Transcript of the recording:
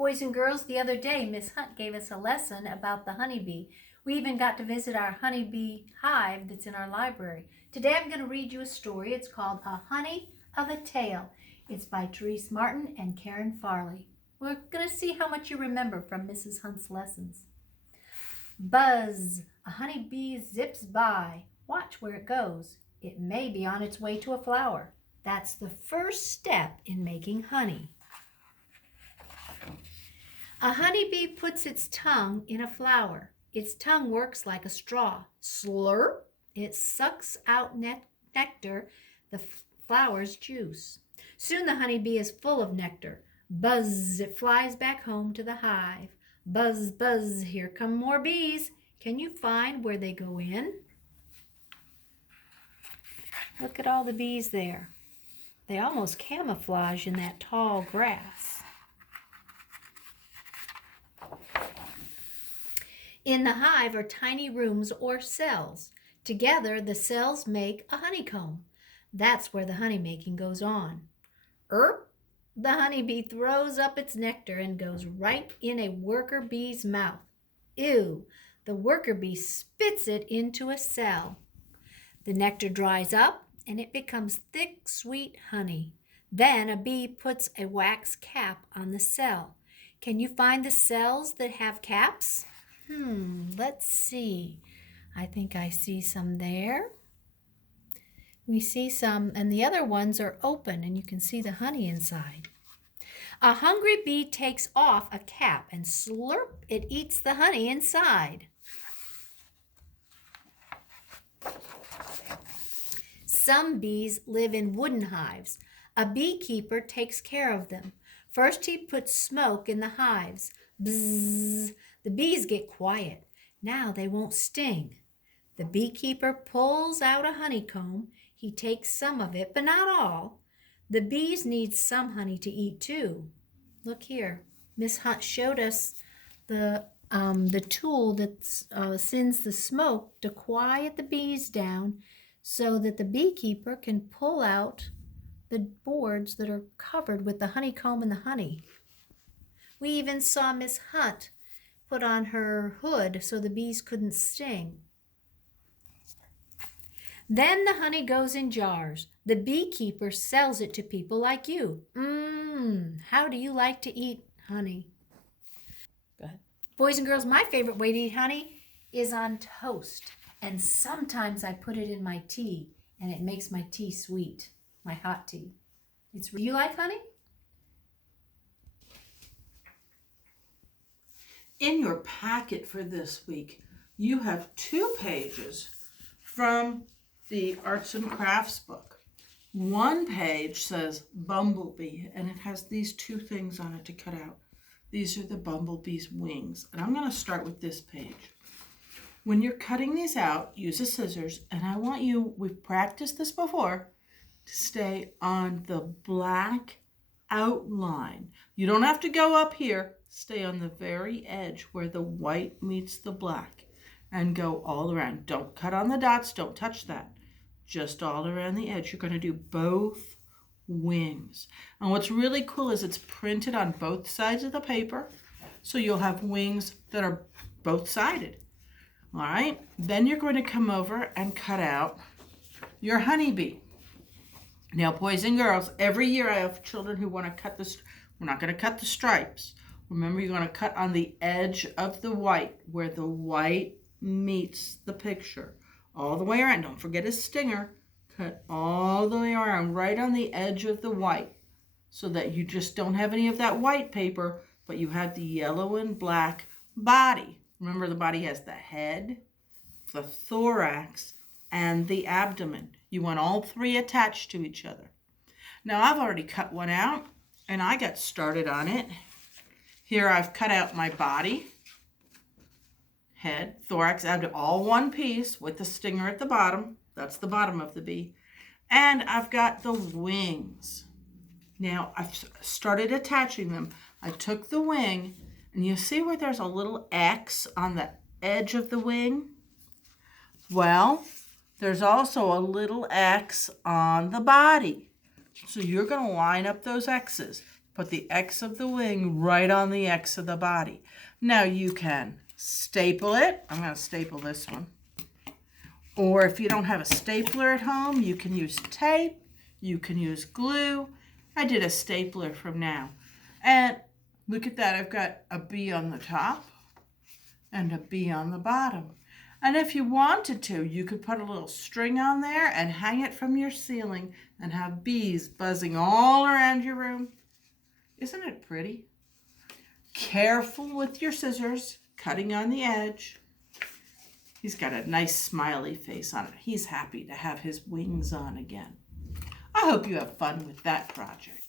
Boys and girls, the other day Miss Hunt gave us a lesson about the honeybee. We even got to visit our honeybee hive that's in our library. Today I'm going to read you a story. It's called A Honey of a Tale. It's by Therese Martin and Karen Farley. We're going to see how much you remember from Mrs. Hunt's lessons. Buzz, a honeybee zips by. Watch where it goes. It may be on its way to a flower. That's the first step in making honey. A honeybee puts its tongue in a flower. Its tongue works like a straw. Slurp, it sucks out nectar, the flower's juice. Soon the honeybee is full of nectar. Buzz, it flies back home to the hive. Buzz, buzz, here come more bees. Can you find where they go in? Look at all the bees there. They almost camouflage in that tall grass. In the hive are tiny rooms or cells. Together, the cells make a honeycomb. That's where the honey making goes on. The honeybee throws up its nectar and goes right in a worker bee's mouth. Ew, the worker bee spits it into a cell. The nectar dries up and it becomes thick, sweet honey. Then a bee puts a wax cap on the cell. Can you find the cells that have caps? Let's see. I think I see some there. We see some, and the other ones are open, and you can see the honey inside. A hungry bee takes off a cap, and slurp, it eats the honey inside. Some bees live in wooden hives. A beekeeper takes care of them. First, he puts smoke in the hives. Bzzz. The bees get quiet. Now they won't sting. The beekeeper pulls out a honeycomb. He takes some of it, but not all. The bees need some honey to eat too. Look here. Miss Hunt showed us the tool that sends the smoke to quiet the bees down so that the beekeeper can pull out the boards that are covered with the honeycomb and the honey. We even saw Miss Hunt put on her hood so the bees couldn't sting. Then the honey goes in jars. The beekeeper sells it to people like you. How do you like to eat honey? Go ahead. Boys and girls, my favorite way to eat honey is on toast. And sometimes I put it in my tea, and it makes my tea sweet, my hot tea. Do you like honey? In your packet for this week, you have 2 pages from the Arts and Crafts book. One page says Bumblebee, and it has these 2 things on it to cut out. These are the bumblebee's wings, and I'm going to start with this page. When you're cutting these out, use a scissors, and I want you, we've practiced this before, to stay on the black outline. You don't have to go up here. Stay on the very edge where the white meets the black and go all around. Don't cut on the dots. Don't touch that. Just all around the edge. You're going to do both wings. And what's really cool is it's printed on both sides of the paper. So you'll have wings that are both sided. All right. Then you're going to come over and cut out your honeybee. Now, boys and girls, every year I have children who want to cut this. We're not going to cut the stripes. Remember, you're going to cut on the edge of the white, where the white meets the picture. All the way around. Don't forget a stinger. Cut all the way around, right on the edge of the white, so that you just don't have any of that white paper, but you have the yellow and black body. Remember, the body has the head, the thorax, and the abdomen. You want all 3 attached to each other. Now, I've already cut one out, and I got started on it. Here I've cut out my body, head, thorax, abdomen, all one piece with the stinger at the bottom. That's the bottom of the bee. And I've got the wings. Now I've started attaching them. I took the wing, and you see where there's a little X on the edge of the wing? Well, there's also a little X on the body. So you're going to line up those X's. Put the X of the wing right on the X of the body. Now you can staple it. I'm going to staple this one. Or if you don't have a stapler at home, you can use tape. You can use glue. I did a stapler from now. And look at that. I've got a bee on the top and a bee on the bottom. And if you wanted to, you could put a little string on there and hang it from your ceiling and have bees buzzing all around your room. Isn't it pretty? Careful with your scissors, cutting on the edge. He's got a nice smiley face on it. He's happy to have his wings on again. I hope you have fun with that project.